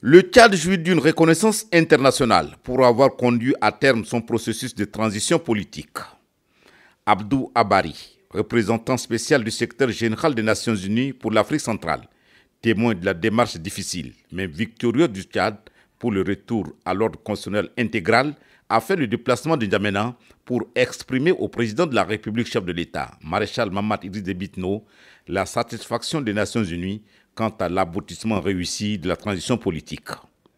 Le Tchad jouit d'une reconnaissance internationale pour avoir conduit à terme son processus de transition politique. Abdou Abari, représentant spécial du secrétaire général des Nations Unies pour l'Afrique centrale, témoin de la démarche difficile mais victorieuse du Tchad pour le retour à l'ordre constitutionnel intégral, a fait le déplacement de N'Djamena pour exprimer au président de la République, chef de l'État, maréchal Mahamat Idriss Déby Itno, la satisfaction des Nations Unies quant à l'aboutissement réussi de la transition politique.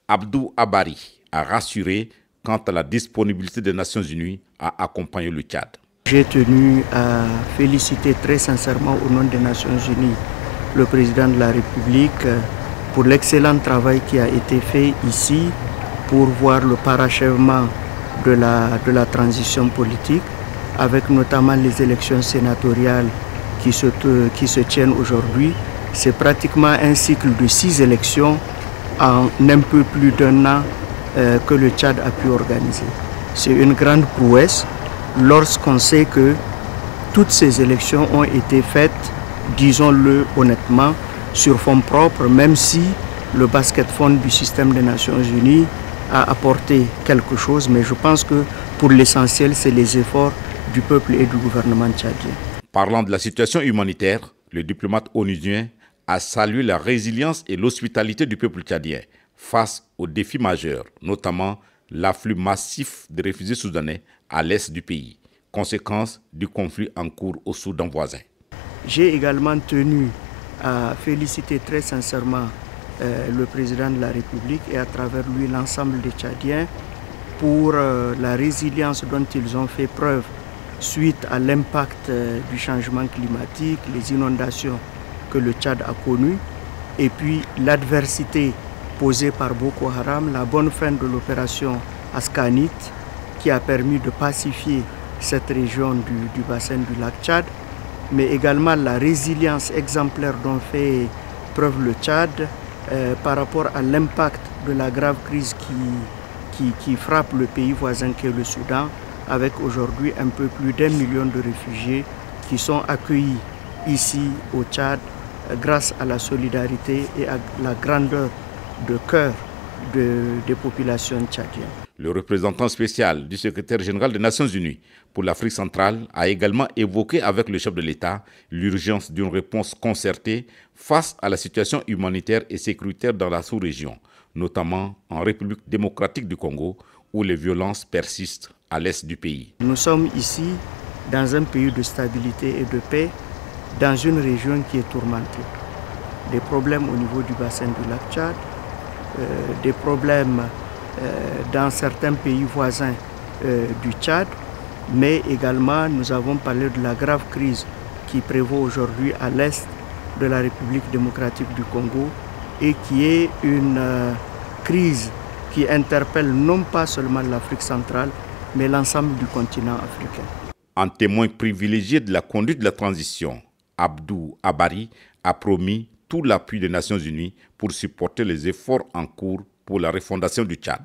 Abdou Abari a rassuré quant à la disponibilité des Nations Unies à accompagner le Tchad. J'ai tenu à féliciter très sincèrement au nom des Nations Unies le président de la République pour l'excellent travail qui a été fait ici pour voir le parachèvement de la transition politique, avec notamment les élections sénatoriales qui se tiennent aujourd'hui. C'est pratiquement un cycle de 6 élections en un peu plus d'un an que le Tchad a pu organiser. C'est une grande prouesse lorsqu'on sait que toutes ces élections ont été faites, disons-le honnêtement, sur fonds propres, même si le basket fund du système des Nations Unies a apporté quelque chose, mais je pense que pour l'essentiel, c'est les efforts du peuple et du gouvernement tchadien. Parlant de la situation humanitaire, le diplomate onusien a salué la résilience et l'hospitalité du peuple tchadien face aux défis majeurs, notamment l'afflux massif de réfugiés soudanais à l'est du pays, conséquence du conflit en cours au Soudan voisin. J'ai également tenu à féliciter très sincèrement le président de la République et à travers lui l'ensemble des Tchadiens pour la résilience dont ils ont fait preuve suite à l'impact du changement climatique, les inondations que le Tchad a connues et puis l'adversité posée par Boko Haram, la bonne fin de l'opération Askanit qui a permis de pacifier cette région du bassin du lac Tchad, mais également la résilience exemplaire dont fait preuve le Tchad par rapport à l'impact de la grave crise qui frappe le pays voisin qui est le Soudan, avec aujourd'hui un peu plus d'1 million de réfugiés qui sont accueillis ici au Tchad grâce à la solidarité et à la grandeur de cœur des populations tchadiennes. Le représentant spécial du secrétaire général des Nations Unies pour l'Afrique centrale a également évoqué avec le chef de l'État l'urgence d'une réponse concertée face à la situation humanitaire et sécuritaire dans la sous-région, notamment en République démocratique du Congo, où les violences persistent à l'est du pays. Nous sommes ici dans un pays de stabilité et de paix, dans une région qui est tourmentée. Des problèmes au niveau du bassin du lac Tchad, des problèmes dans certains pays voisins du Tchad, mais également nous avons parlé de la grave crise qui prévaut aujourd'hui à l'est de la République démocratique du Congo et qui est une crise qui interpelle non pas seulement l'Afrique centrale, mais l'ensemble du continent africain. En témoin privilégié de la conduite de la transition, Abdou Abari a promis tout l'appui des Nations Unies pour supporter les efforts en cours pour la refondation du Tchad.